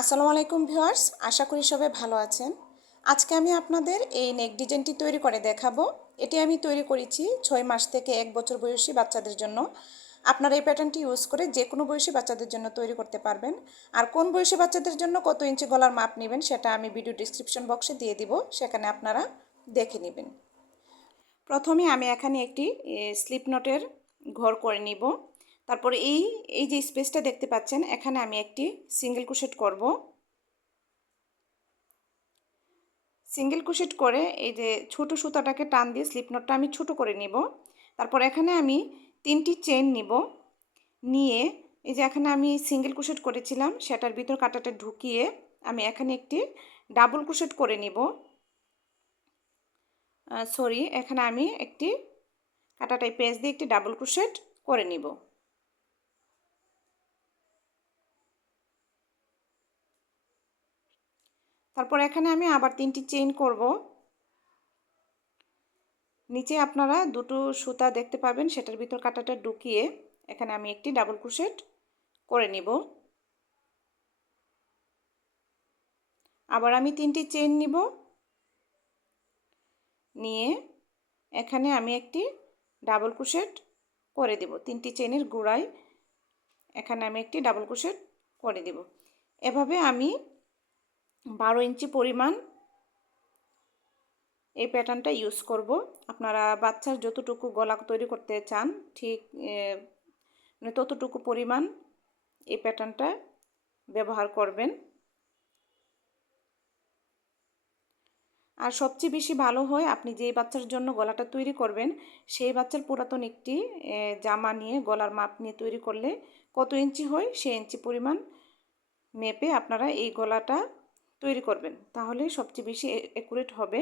আসসালামু আলাইকুম ভিউয়ার্স, আশা করি সবাই ভালো আছেন। আজকে আমি আপনাদের এই নেক ডিজাইনটি তৈরি করে দেখাবো। এটি আমি তৈরি করেছি ছয় মাস থেকে এক বছর বয়সী বাচ্চাদের জন্য। আপনারা এই প্যাটার্নটি ইউজ করে যে কোনো বয়সী বাচ্চাদের জন্য তৈরি করতে পারবেন। আর কোন বয়সী বাচ্চাদের জন্য কত ইঞ্চি গলার মাপ নেবেন সেটা আমি ভিডিও ডিসক্রিপশন বক্সে দিয়ে দিব, সেখানে আপনারা দেখে নেবেন। প্রথমে আমি এখানে একটি স্লিপ নোটের ঘর করে নিব। তারপরে এই এই যে স্পেসটা দেখতে পাচ্ছেন, এখানে আমি একটি সিঙ্গেল কুশেট করব। সিঙ্গেল কুশেট করে এই যে ছোট সুতাটাকে টান দিয়ে স্লিপ নোটটা আমি ছোট করে নিব। তারপর এখানে আমি তিনটি চেন নিব। নিয়ে এই যে এখানে আমি সিঙ্গেল কুশেট করেছিলাম, সেটার ভিতর কাটাটা ঢুকিয়ে আমি এখানে একটি ডাবল কুশেট করে নিব। সরি এখানে আমি একটি কাটাটাই পেজ দিয়ে একটি ডাবল ক্রোশেট করে নিব। তারপর এখানে আমি আবার তিনটি চেইন করব। নিচে আপনারা দুটো সুতা দেখতে পাবেন, সেটার ভিতর কাটাটা ঢুকিয়ে এখানে আমি একটি ডাবল ক্রোশেট করে নিব। আবার আমি তিনটি চেইন নিব। নিয়ে এখানে আমি একটি ডাবল ক্রোশেট করে দেব, তিনটি চেনের গোড়ায় এখানে আমি একটি ডাবল ক্রোশেট করে দেব। এভাবে আমি বারো ইঞ্চি পরিমাণ এই প্যাটার্নটা ইউজ করব। আপনারা বাচ্চার যতটুকু গলা তৈরি করতে চান, ঠিক মানে ততটুকু পরিমাণ এই প্যাটার্নটা ব্যবহার করবেন। আর সবচেয়ে বেশি ভালো হয়, আপনি যেই বাচ্চার জন্য গলাটা তৈরি করবেন, সেই বাচ্চার পুরাতন একটি জামা নিয়ে, গলার মাপ নিয়ে তৈরি করলে কত ইঞ্চি হয়, সেই ইঞ্চি পরিমাণ মেপে আপনারা এই গলাটা তৈরি করবেন। তাহলে সবচেয়ে বেশি অ্যাকুরেট হবে।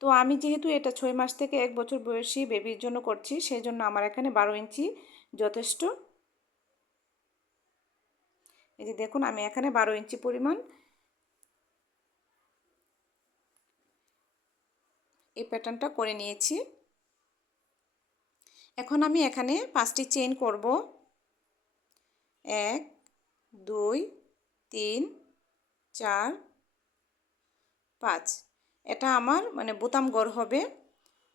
তো আমি যেহেতু এটা ছয় মাস থেকে এক বছর বয়সী বেবির জন্য করছি সেই জন্য আমার এখানে বারো ইঞ্চি যথেষ্ট। এই যে দেখুন, আমি এখানে বারো ইঞ্চি পরিমাণ। এই প্যাটার্নটা করে নিয়েছি। এখন আমি এখানে পাঁচটি চেইন করব। এক, দুই, তিন চার, পাঁচ। এটা আমার মানে বোতাম গড় হবে।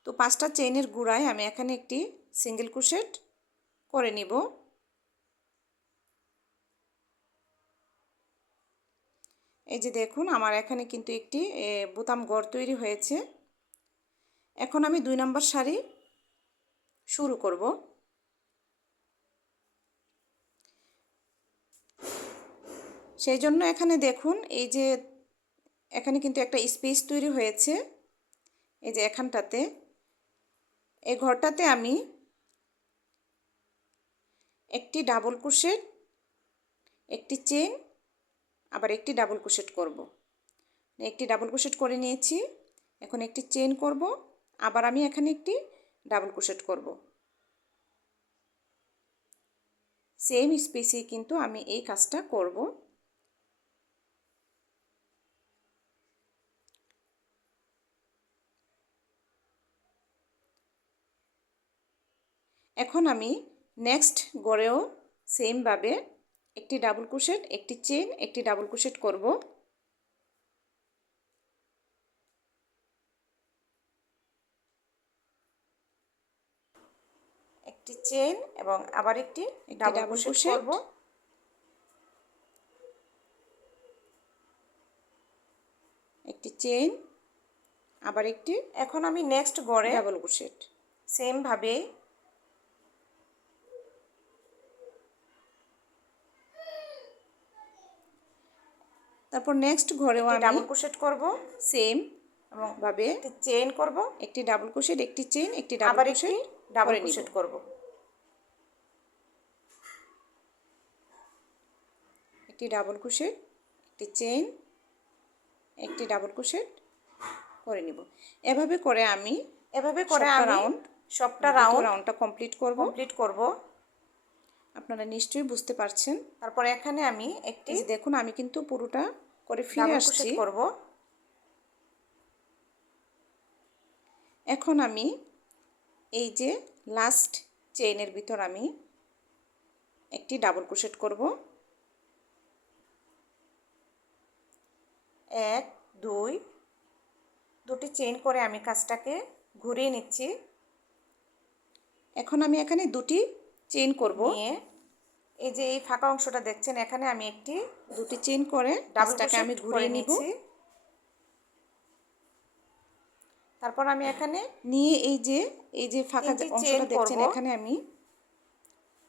তো পাঁচটা চেইনের গুড়ায় আমি এখানে একটি সিঙ্গেল কুশেট করে নিব। এই যে দেখুন, আমার এখানে কিন্তু একটি বোতাম গড় তৈরি হয়েছে। এখন আমি দুই নম্বর শাড়ি শুরু করব। সেই জন্য এখানে দেখুন, এই যে এখানে কিন্তু একটা স্পেস তৈরি হয়েছে, এই যে এখানটাতে। এই ঘরটাতে আমি একটি ডাবল কুশেট একটি চেন আবার একটি ডাবল কুশেট করব। একটি ডাবল কুশেট করে নিয়েছি, এখন একটি চেন করব, আবার আমি এখানে একটি ডাবল ক্রোশেট করব। সেম স্পেসে কিন্তু আমি এই কাজটা করব। এখন আমি নেক্সট গড়েও সেমভাবে একটি ডাবল ক্রোশেট একটি চেন একটি ডাবল ক্রোশেট করব। একটি চেন এবং আবার একটি ডাবল ক্রোশেট করব। একটি চেন আবার একটি। এখন আমি নেক্সট গড়ে ডাবল ক্রোশেট সেম ভাবে তারপর নেক্সট ঘরে ডাবল ক্রোশেট করব। সেম এবং ভাবে চেন করব। একটি ডাবল ক্রোশেট একটি চেন একটি ডাবল ক্রোশেট ডাবল ক্রোশেট করব। একটি ডাবল ক্রোশেট একটি চেন একটি ডাবল ক্রোশেট করে নিব। এভাবে করে আমি এভাবে করে আমি রাউন্ড সবটা রাউন্ড রাউন্ডটা কমপ্লিট করব। কমপ্লিট করব। আপনারা নিশ্চয়ই বুঝতে পারছেন। তারপরে এখানে আমি একটি দেখুন আমি কিন্তু পুরোটা করে ফিরে আসছি। করব। এখন আমি এই যে লাস্ট চেইনের ভিতর আমি একটি ডাবল ক্রোশেট করব। এক দুই দুটি চেইন করে আমি কাজটাকে ঘুরিয়ে নিচ্ছি। এখন আমি এখানে দুটি চেইন করব। নিয়ে এই যে এই ফাঁকা অংশটা দেখছেন এখানে আমি একটি দুটি চেন করে ডাবলটাকে আমি ঘুরিয়ে নিচ্ছি। তারপর আমি এখানে নিয়ে এই যে এই যে ফাঁকা অংশটা দেখছেন এখানে আমি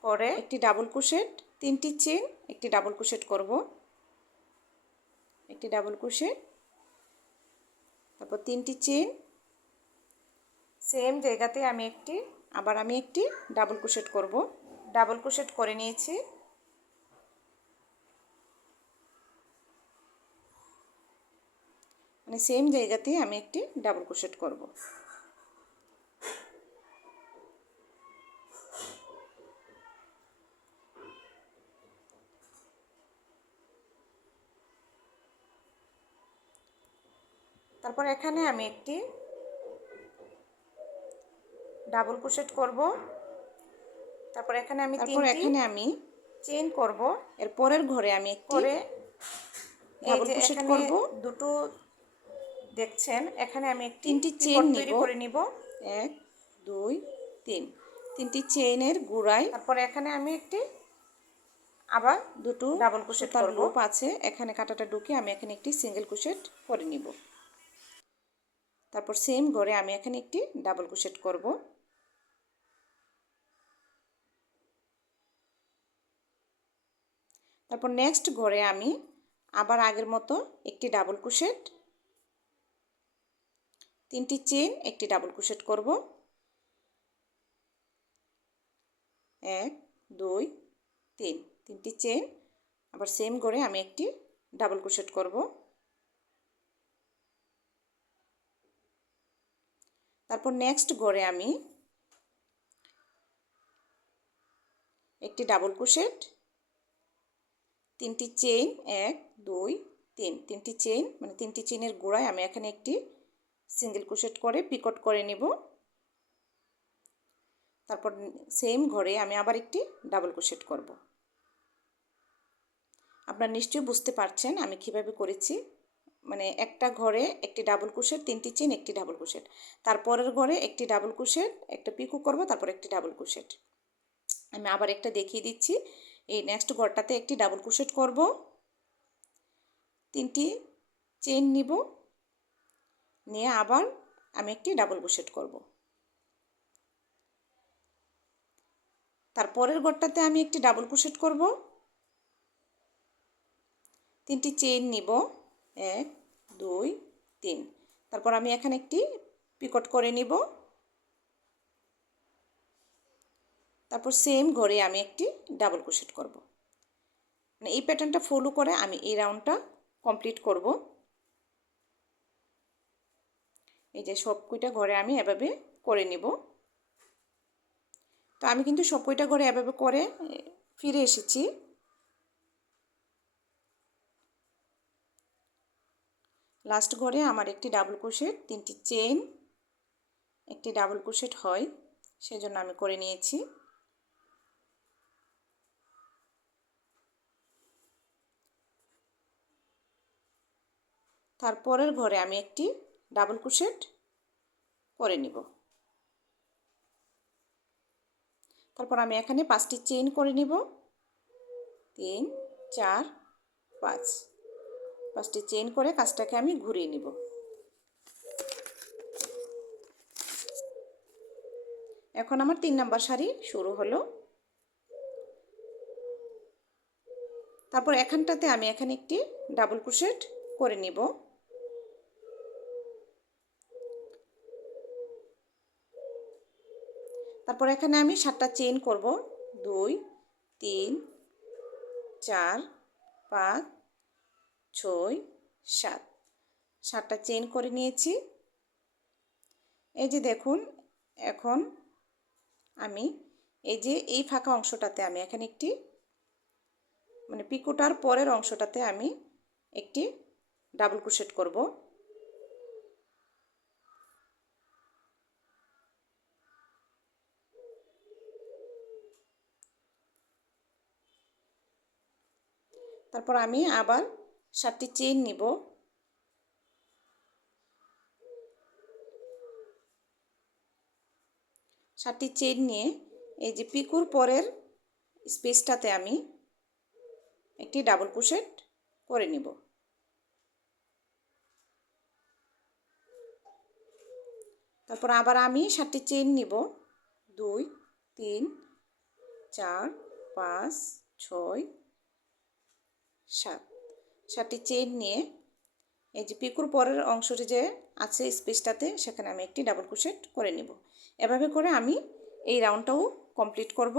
করে একটি ডাবল কুশেট তিনটি চেন একটি ডাবল কুশেট করব। একটি ডাবল কুশেট তারপর তিনটি চেন সেম জায়গাতে আমি একটি আবার আমি একটি ডাবল কুশেট করব। ডাবল কুশেট করে নিয়েছি। মানে সেম জায়গাতেই আমি একটি ডাবল ক্রোশেট করব। তারপর এখানে আমি একটি ডাবল ক্রোশেট করব। তারপর এখানে আমি তারপর এখানে আমি চেইন করব। এর পরের ঘরে আমি একটি করে ডাবল ক্রোশেট করব। দুটো দেখছেন এখানে আমি তিনটি চেইন তৈরি করে নিব। এক দুই তিন। তিনটি চেইনের গুড়ায় তারপরে এখানে আমি একটি আবার দুটো ডাবল কুশেট করব। লুপ আছে। এখানে কাটাটা ঢুকে আমি এখানে একটি সিঙ্গেল কুশেট করে নিব। তারপর সেম ঘরে আমি এখানে একটি ডাবল কুশেট করব। তারপর নেক্সট ঘরে আমি আবার আগের মতো একটি ডাবল কুশেট তিনটি চেন একটি ডাবল কুশেট করব। এক, দুই, তিন, তিনটি চেন আবার সেম করে আমি একটি ডাবল ক্রোশেট করব। তারপর নেক্সট ঘরে আমি একটি ডাবল ক্রোশেট তিনটি চেইন এক, দুই, তিন। তিনটি চেইন মানে তিনটি চেইনের গোড়ায় আমি এখানে একটি সিঙ্গেল ক্রোশেট করে পিকট করে নিব। তারপর সেম ঘরে আমি আবার একটি ডাবল ক্রোশেট করব। আপনারা নিশ্চয়ই বুঝতে পারছেন আমি কীভাবে করেছি। মানে একটা ঘরে একটি ডাবল কুশেট তিনটি চেন একটি ডাবল কুশেট তারপরের ঘরে একটি ডাবল কুশেট একটা পিকু করব, তারপর একটি ডাবল কুশেট আমি আবার একটা দেখিয়ে দিচ্ছি। এই নেক্সট ঘরটাতে একটি ডাবল কুশেট করব। তিনটি চেন নিব। নিয়ে আবার আমি একটি ডাবল ক্রোশেট করব। তারপরের ঘরটাতে আমি একটি ডাবল ক্রোশেট করব। তিনটি চেইন নিব। এক, দুই, তিন। তারপর আমি এখানে একটি পিকট করে নিব। তারপর সেম ঘরে আমি একটি ডাবল ক্রোশেট করব। মানে এই প্যাটার্নটা ফলো করে আমি এই রাউন্ডটা কমপ্লিট করব। এই যে সব কইটা ঘরে আমি এভাবে করে নিব। তো আমি কিন্তু সব কইটা ঘরে এভাবে করে ফিরে এসেছি। লাস্ট ঘরে আমার একটি ডাবল ক্রোশেট তিনটি চেন একটি ডাবল ক্রোশেট হয়, সেজন্য আমি করে নিয়েছি। তারপরের ঘরে আমি একটি ডাবল ক্রোশেট করে নিব। তারপর আমি এখানে পাঁচটি চেইন করে নিব। তিন, চার, পাঁচ। পাঁচটি চেইন করে কাজটাকে আমি ঘুরিয়ে নিব। এখন আমার তিন নাম্বার শাড়ি শুরু হলো। তারপর এখানটাতে আমি এখানে একটি ডাবল ক্রোশেট করে নিব। তারপর এখানে আমি সাতটা চেন করব। দুই, তিন, চার, পাঁচ, ছয়, সাত। সাতটা চেন করে নিয়েছি। এই যে দেখুন, এখন আমি এই যে এই ফাঁকা অংশটাতে আমি এখানে একটি মানে পিকোটার পরের অংশটাতে আমি একটি ডাবল ক্রোশেট করব। তারপর আমি আবার সাতটি চেন নিব। সাতটি চেন নিয়ে এই যে পিকুর পরের স্পেসটাতে আমি একটি ডাবল পোশেট করে নিব। তারপর আবার আমি সাতটি চেন নিব। দুই, তিন, চার, পাঁচ, ছয় সাত। সাতটি চেন নিয়ে এই যে পিকুর পরের অংশটি যে আছে স্পেসটাতে সেখানে আমি একটি ডাবল ক্রোশেট করে নিব। এভাবে করে আমি এই রাউন্ডটাও কমপ্লিট করব।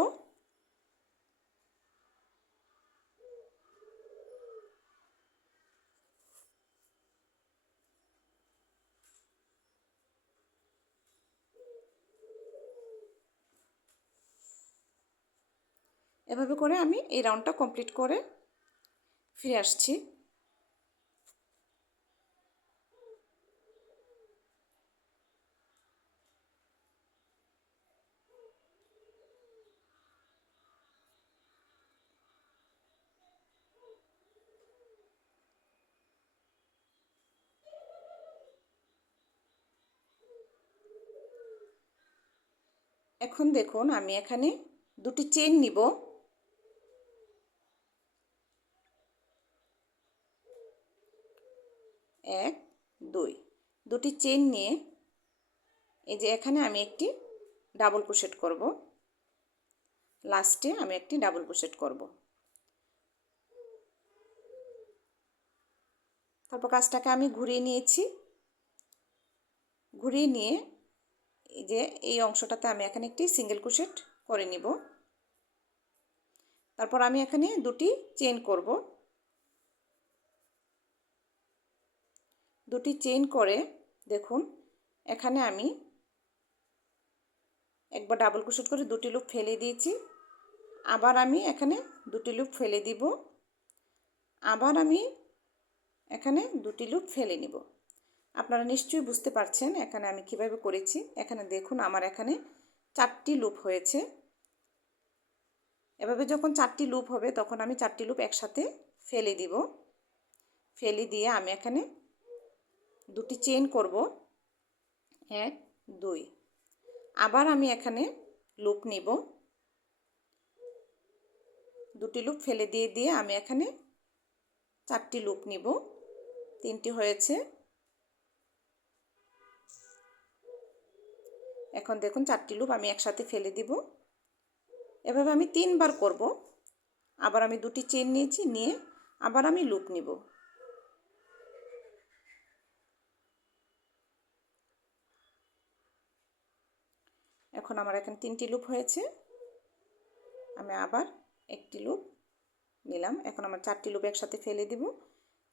এভাবে করে আমি এই রাউন্ডটা কমপ্লিট করে ফিরে আসছি। এখন দেখুন আমি এখানে দুটি চেন নিব এক দুই দুটি চেন নিয়ে এই যে এখানে আমি একটি ডাবল ক্রোশেট করব। লাস্টে আমি একটি ডাবল ক্রোশেট করব। তারপর কাজটাকে আমি ঘুরিয়ে নিয়েছি। ঘুরিয়ে নিয়ে এই যে এই অংশটাতে আমি এখানে একটি সিঙ্গেল ক্রোশেট করে নিব। তারপর আমি এখানে দুটি চেন করব। দুটি চেন করে দেখুন, এখানে আমি একবার ডাবল ক্রোশেট করে দুটি লুপ ফেলে দিয়েছি। আবার আমি এখানে দুটি লুপ ফেলে দিব। আবার আমি এখানে দুটি লুপ ফেলে নিব। আপনারা নিশ্চয়ই বুঝতে পারছেন এখানে আমি কীভাবে করেছি। এখানে দেখুন, আমার এখানে চারটি লুপ হয়েছে। এভাবে যখন চারটি লুপ হবে, তখন আমি চারটি লুপ একসাথে ফেলে দিব। ফেলে দিয়ে আমি এখানে দুটি চেন করব। এক, দুই। আবার আমি এখানে লুপ নিব। দুটি লুপ ফেলে দিয়ে দিয়ে আমি এখানে চারটি লুপ নিব। তিনটি হয়েছে। এখন দেখুন চারটি লুপ আমি একসাথে ফেলে দিব। এভাবে আমি তিনবার করব। আবার আমি দুটি চেন নিয়েছি, নিয়ে আবার আমি লুপ নিব। এখন আমার এখানে তিনটি লুপ হয়েছে। আমি আবার একটি লুপ নিলাম। এখন আমার চারটি লুপ একসাথে ফেলে দিব।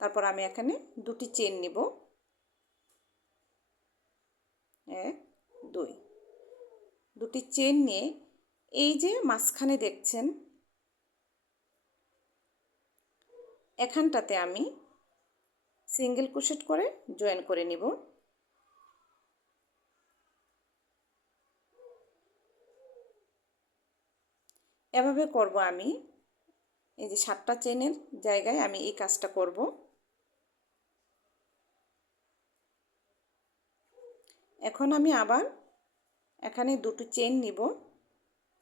তারপর আমি এখানে দুটি চেন নিব। এক, দুই। দুটি চেন নিয়ে এই যে মাঝখানে দেখছেন, এখানটাতে আমি সিঙ্গেল ক্রোশেট করে জয়েন করে নিব। এভাবে করব আমি। এই যে সাতটা চেনের জায়গায় আমি এই কাজটা করব। এখন আমি আবার এখানে দুটো চেন নিব,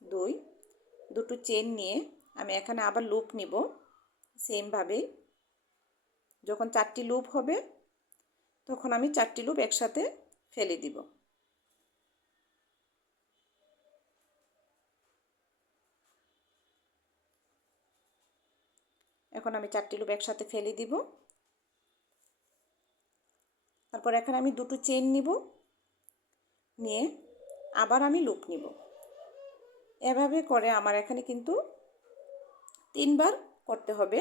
দুই। দুটো চেন নিয়ে আমি এখানে আবার লুপ নিব, সেমভাবে। যখন চারটি লুপ হবে, তখন আমি চারটি লুপ একসাথে ফেলে দিব। এখন আমি চারটি লুপ একসাথে ফেলে দিব। তারপর এখানে আমি দুটো চেন নিব। নিয়ে আবার আমি লুপ নিব। এভাবে করে আমার এখানে কিন্তু তিনবার করতে হবে।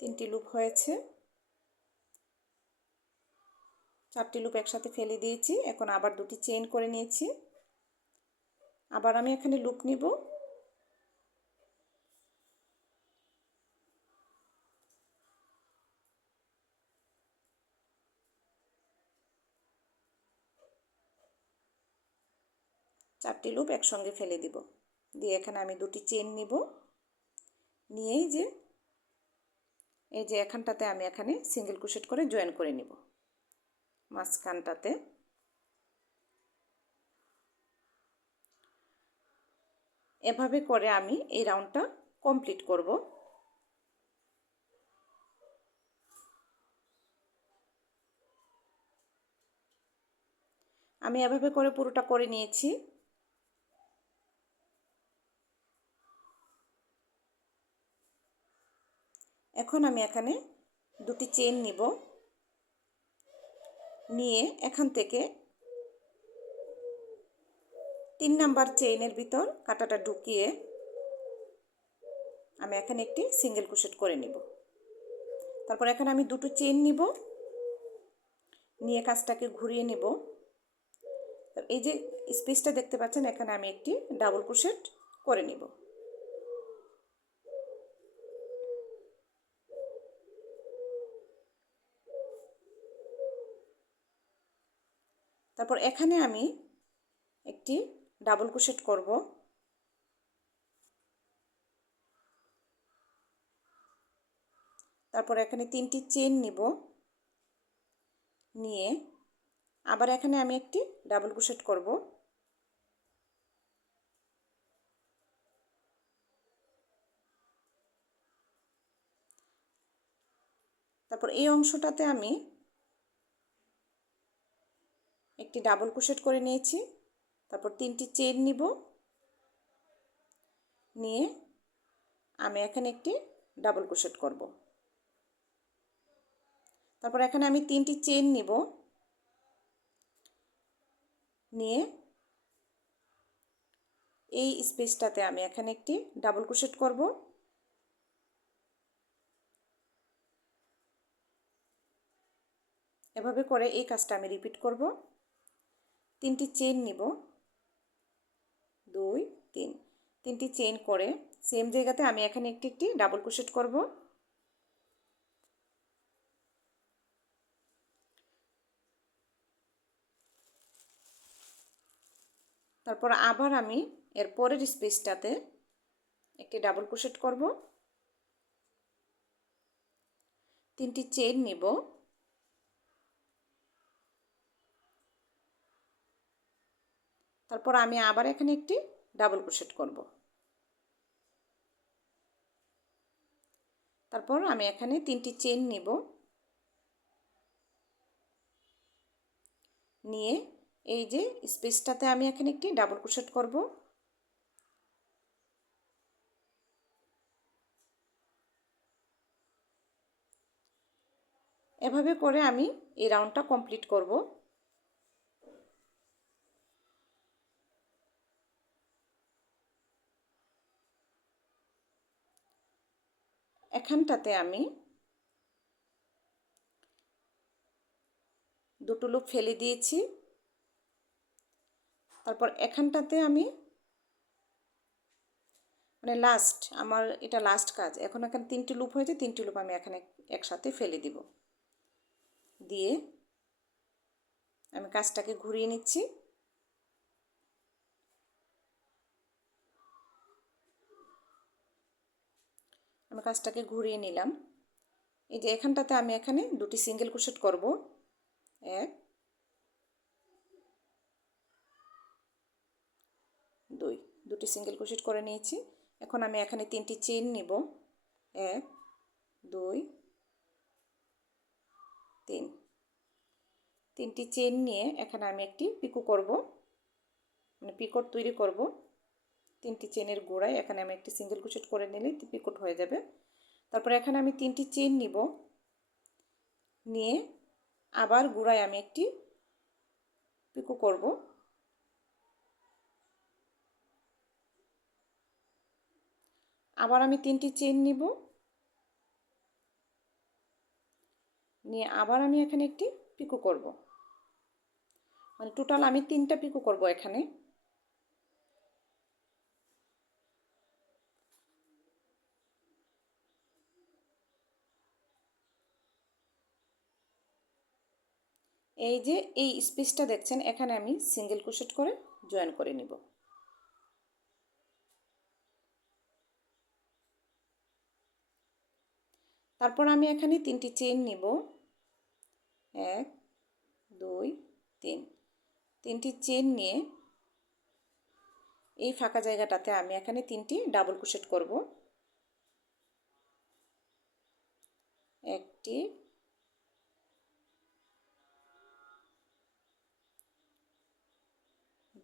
তিনটি লুপ হয়েছে। চারটি লুপ একসাথে ফেলে দিয়েছি। এখন আবার দুটি চেন করে নিয়েছি। আবার আমি এখানে লুপ নিব। চারটি লুপ একসঙ্গে ফেলে দিব। দিয়ে এখানে আমি দুটি চেন নিব। নিয়েই যে, এই যে এখানটাতে আমি এখানে সিঙ্গেল ক্রোশেট করে জয়েন করে নিব। মাঝখানটাতে। এভাবে করে আমি এই রাউন্ডটা কমপ্লিট করব। আমি এভাবে করে পুরোটা করে নিয়েছি। এখন আমি এখানে দুটি চেন নিব। নিয়ে এখান থেকে তিন নাম্বার চেইনের ভিতর কাটাটা ঢুকিয়ে আমি এখানে একটি সিঙ্গেল ক্রোশেট করে নিব। তারপর এখানে আমি দুটো চেন নিব। নিয়ে কাজটাকে ঘুরিয়ে নিব। এই যে স্পেসটা দেখতে পাচ্ছেন, এখানে আমি একটি ডাবল ক্রোশেট করে নিব। তারপর এখানে আমি একটি ডাবল ক্রোশেট করব। তারপর এখানে তিনটি চেন নিব। নিয়ে আবার এখানে আমি একটি ডাবল ক্রোশেট করব। তারপর এই অংশটাতে আমি একটি ডাবল ক্রোশেট করে নিয়েছি। তারপর তিনটি চেন নিব। নিয়ে আমি এখানে একটি ডাবল ক্রোশেট করব। তারপর এখানে আমি তিনটি চেন নিব। নিয়ে এই স্পেসটাতে আমি এখানে একটি ডাবল ক্রোশেট করব। এভাবে করে এই কাজটা আমি রিপিট করব। তিনটি চেন নিব। দুই, তিন। তিনটি চেন করে সেম জায়গাতে আমি এখানে একটি একটি ডাবল ক্রোশেট করব। তারপর আবার আমি এর পরের স্পেসটাতে একটি ডাবল ক্রোশেট করব। তিনটি চেন নিব। তারপর আমি আবার এখানে একটি ডাবল ক্রোশেট করব। তারপর আমি এখানে তিনটি চেন নিব। নিয়ে এই যে স্পেসটাতে আমি এখানে একটি ডাবল ক্রোশেট করব। এভাবে করে আমি এই রাউন্ডটা কমপ্লিট করব। এখানটাতে আমি দুটো লুপ ফেলে দিয়েছি। তারপর এখানটাতে আমি মানে লাস্ট আমার এটা লাস্ট কাজ। এখন এখানে তিনটি লুপ হয়েছে, তিনটি লুপ আমি এখানে একসাথে ফেলে দিব। দিয়ে আমি কাজটাকে ঘুরিয়ে নিচ্ছি আমি কাজটাকে ঘুরিয়ে নিলাম। এই যে এখানটাতে আমি এখানে দুটি সিঙ্গেল ক্রোশেট করব। এক, দুই, দুটি সিঙ্গেল ক্রোশেট করে নিয়েছি। এখন আমি এখানে তিনটি চেন নিব। এক, দুই, তিন। তিনটি চেন নিয়ে এখানে আমি একটি পিকো করব। মানে পিকট তৈরি করব। তিনটি চেনের গোড়ায়, এখানে আমি একটি সিঙ্গেল ক্রোশেট করে নিলেই পিকট হয়ে যাবে। তারপরে এখানে আমি তিনটি চেন নিব। নিয়ে আবার গোড়ায় আমি একটি পিকো করব। আবার আমি তিনটি চেন নিব। নিয়ে আবার আমি এখানে একটি পিকো করব। মানে টোটাল আমি তিনটা পিকো করব এখানে। এই যে, এই স্পেসটা দেখছেন, এখানে আমি সিঙ্গেল ক্রোশেট করে জয়েন করে নিব। তারপর আমি এখানে তিনটি চেন নিব। এক, দুই, তিন। তিনটি চেন নিয়ে এই ফাঁকা জায়গাটাতে আমি এখানে তিনটি ডাবল ক্রোশেট করব। একটি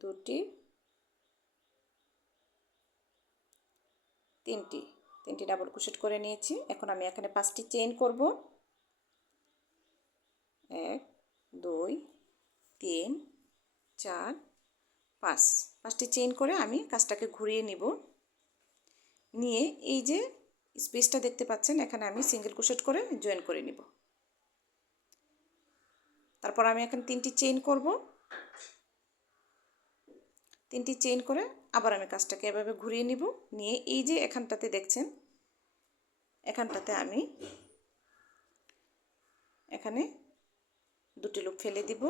দুটি, তিনটি তিনটি ডাবল ক্রোশেট করে নিয়েছি। এখন আমি এখানে পাঁচটি চেইন করব। এক, দুই, তিন, চার, পাঁচ। পাঁচটি চেইন করে আমি কাজটাকে ঘুরিয়ে নিব। নিয়ে এই যে স্পেসটা দেখতে পাচ্ছেন, এখানে আমি সিঙ্গেল ক্রোশেট করে জয়েন করে নিব। তারপর আমি এখানে তিনটি চেইন করব। তিনটি চেইন করে আবার আমি কাজটাকে এভাবে ঘুরিয়ে নিব। নিয়ে এই যে এখানটাতে দেখছেন, এখানটাতে আমি এখানে দুটি লুপ ফেলে দিব।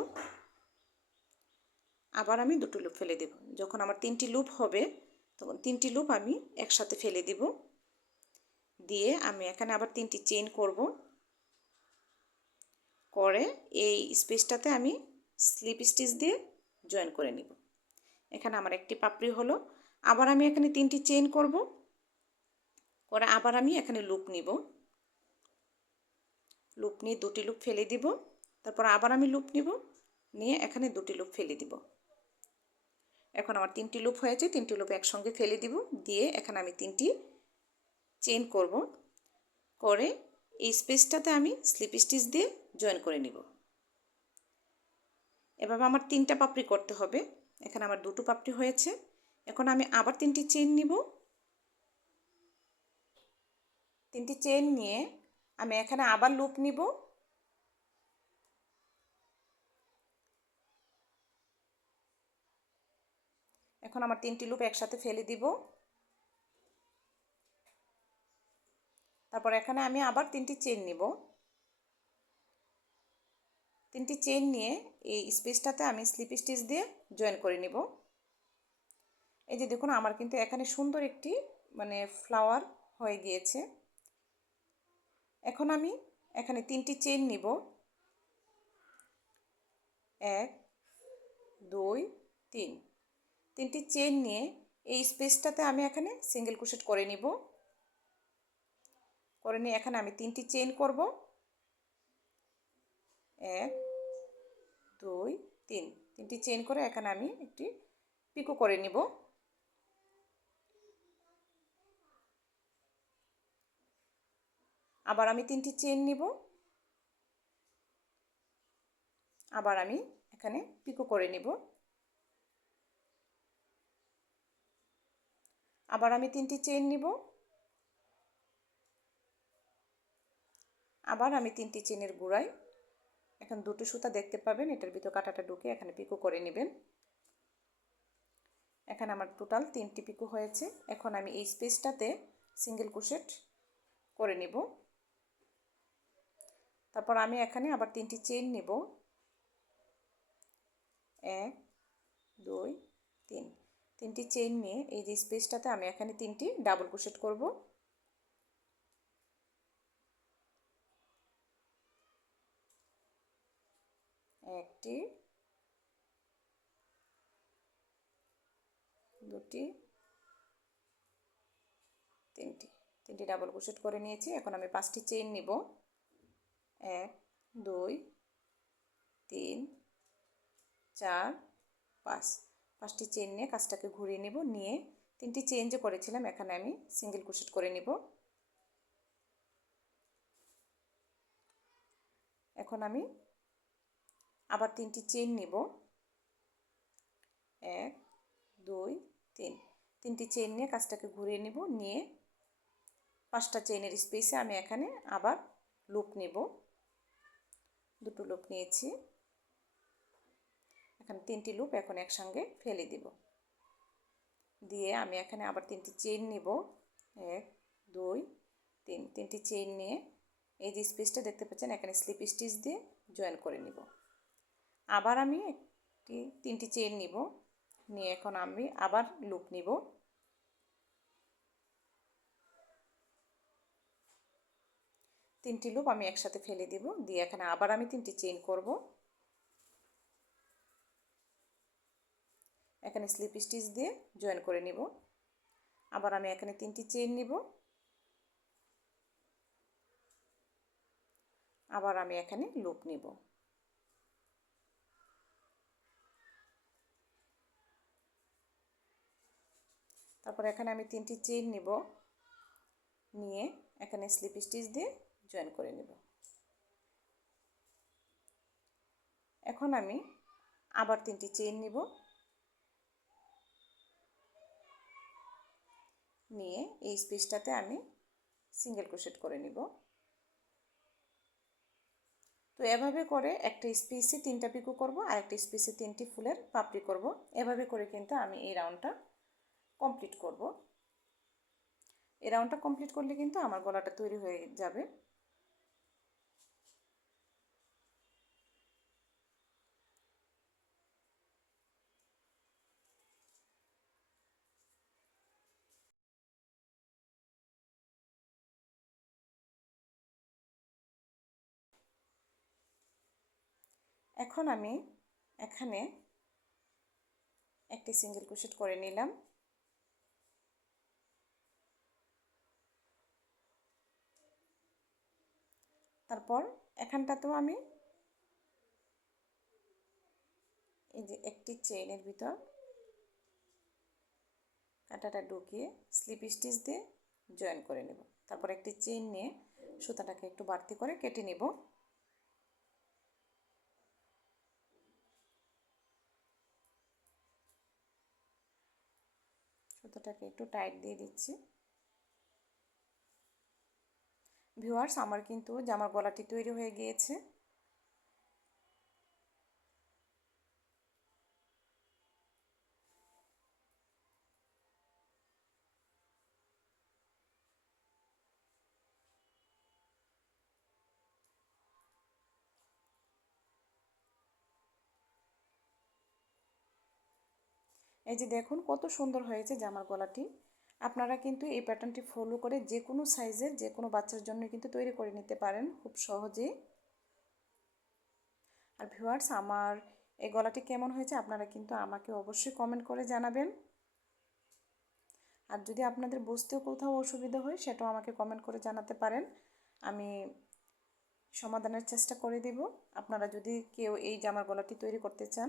আবার আমি দুটো লুপ ফেলে দেব। যখন আমার তিনটি লুপ হবে, তখন তিনটি লুপ আমি একসাথে ফেলে দিব। দিয়ে আমি এখানে আবার তিনটি চেইন করব। করে এই স্পেসটাতে আমি স্লিপ স্টিচ দিয়ে জয়েন করে নিব। এখানে আমার একটি পাপড়ি হলো। আবার আমি এখানে তিনটি চেন করব। করে আবার আমি এখানে লুপ নিব। লুপ নিয়ে দুটি লুপ ফেলে দিব। তারপর আবার আমি লুপ নিব। নিয়ে এখানে দুটি লুপ ফেলে দিব। এখন আমার তিনটি লুপ হয়েছে, তিনটি লুপ একসঙ্গে ফেলে দিব। দিয়ে এখানে আমি তিনটি চেন করব। করে এই স্পেসটাতে আমি স্লিপ স্টিচ দিয়ে জয়েন করে নিব। এভাবে আমার তিনটা পাপড়ি করতে হবে। এখানে আমার দুটো পাপড়ি হয়েছে। এখন আমি আবার তিনটি চেন নিব। তিনটি চেন নিয়ে আমি এখানে আবার লুপ নিব। এখন আমার তিনটি লুপ একসাথে ফেলে দিব। তারপর এখানে আমি আবার তিনটি চেন নিব। তিনটি চেন নিয়ে এই স্পেসটাতে আমি স্লিপ স্টিচ দিয়ে জয়েন করে নিব। এই যে দেখুন, আমার কিন্তু এখানে সুন্দর একটি মানে ফ্লাওয়ার হয়ে গিয়েছে। এখন আমি এখানে তিনটি চেন নিব। এক, দুই, তিন। তিনটি চেন নিয়ে এই স্পেসটাতে আমি এখানে সিঙ্গেল ক্রোশেট করে নিব। করে নিয়ে এখানে আমি তিনটি চেন করব। এক দুই, তিন। তিনটি চেন করে এখানে আমি একটি পিকো করে নিব। আবার আমি তিনটি চেন নিব। আবার আমি এখানে পিকো করে নিব। আবার আমি তিনটি চেন নিব। আবার আমি তিনটি চেনের গুড়াই এখন দুটো সুতা দেখতে পাবেন, এটার ভিতর কাটাটা ঢুকে এখানে পিকো করে নেবেন। এখানে আমার টোটাল তিনটি পিকো হয়েছে। এখন আমি এই স্পেসটাতে সিঙ্গেল কুশেট করে নিব। তারপর আমি এখানে আবার তিনটি চেন নিব। এক, দুই, তিন। তিনটি চেইন নিয়ে এই যে স্পেসটাতে আমি এখানে তিনটি ডাবল কুশেট করব। একটি দুটি তিনটি। তিনটি ডাবল ক্রোশেট করে নিয়েছি। এখন আমি পাঁচটি চেইন নিব। এক, দুই, তিন, চার, পাঁচ। পাঁচটি চেইন নিয়ে কাজটাকে ঘুরিয়ে নেব। নিয়ে তিনটি যে করেছিলাম, এখানে আমি সিঙ্গেল ক্রোশেট করে নিব। এখন আমি আবার তিনটি চেন নিব। এক, দুই, তিন। তিনটি চেন নিয়ে কাজটাকে ঘুরিয়ে নিব। নিয়ে পাঁচটা চেনের স্পেসে আমি এখানে আবার লুপ নেব। দুটো লুপ নিয়েছি। এখানে তিনটি লুপ এখন একসঙ্গে ফেলে দিব। দিয়ে আমি এখানে আবার তিনটি চেইন নিব। এক, দুই, তিন। তিনটি চেইন নিয়ে এই যে স্পেসটা দেখতে পাচ্ছেন, এখানে স্লিপ স্টিচ দিয়ে জয়েন করে নিব। আবার আমি একটি, তিনটি চেইন নিব। নিয়ে এখন আমি আবার লুপ নিব। তিনটি লুপ আমি একসাথে ফেলে দিব। দিয়ে এখানে আবার আমি তিনটি চেইন করব। এখানে স্লিপ স্টিচ দিয়ে জয়েন করে নিব। আবার আমি এখানে তিনটি চেইন নিব। আবার আমি এখানে লুপ নিব। তারপর এখানে আমি তিনটি চেইন নিব। নিয়ে এখানে স্লিপ স্টিচ দিয়ে জয়েন করে নেব। এখন আমি আবার তিনটি চেইন নিব। নিয়ে এই স্পেসটাতে আমি সিঙ্গেল ক্রোশেট করে নিব। তো এভাবে করে একটা স্পেসে তিনটা পিকো করব আর একটা স্পেসে তিনটি ফুলের পাপড়ি করব। এভাবে করে কিন্তু আমি এই রাউন্ডটা কমপ্লিট করব। এই রাউন্ডটা কমপ্লিট করলে কিন্তু আমার গলাটা তৈরি হয়ে যাবে। এখন আমি এখানে একটি সিঙ্গেল ক্রোশেট করে নিলাম। তারপর এখানটাতেও আমি এই যে একটি চেইনের ভিতর কাঁটাটা ঢুকিয়ে স্লিপ স্টিচ দিয়ে জয়েন করে নেব। তারপর একটি চেইন নিয়ে সুতাটাকে একটু বাড়তি করে কেটে নেব। সুতোটাকে একটু টাইট দিয়ে দিচ্ছি। ভিউয়ার্স আমার কিন্তু জামার গলাটি তৈরি হয়ে গিয়েছে। এই যে দেখুন, কত সুন্দর হয়েছে জামার গলাটি। আপনারা কিন্তু এই প্যাটার্নটি ফলো করে যে কোনো সাইজের যে কোনো বাচ্চার জন্য কিন্তু তৈরি করে নিতে পারেন খুব সহজেই। আর ভিউয়ার্স আমার এই গলাটি কেমন হয়েছে আপনারা কিন্তু আমাকে অবশ্যই কমেন্ট করে জানাবেন। আর যদি আপনাদের বুঝতেও কোথাও অসুবিধা হয়, সেটাও আমাকে কমেন্ট করে জানাতে পারেন। আমি সমাধানের চেষ্টা করে দেব। আপনারা যদি কেউ এই জামার গলাটি তৈরি করতে চান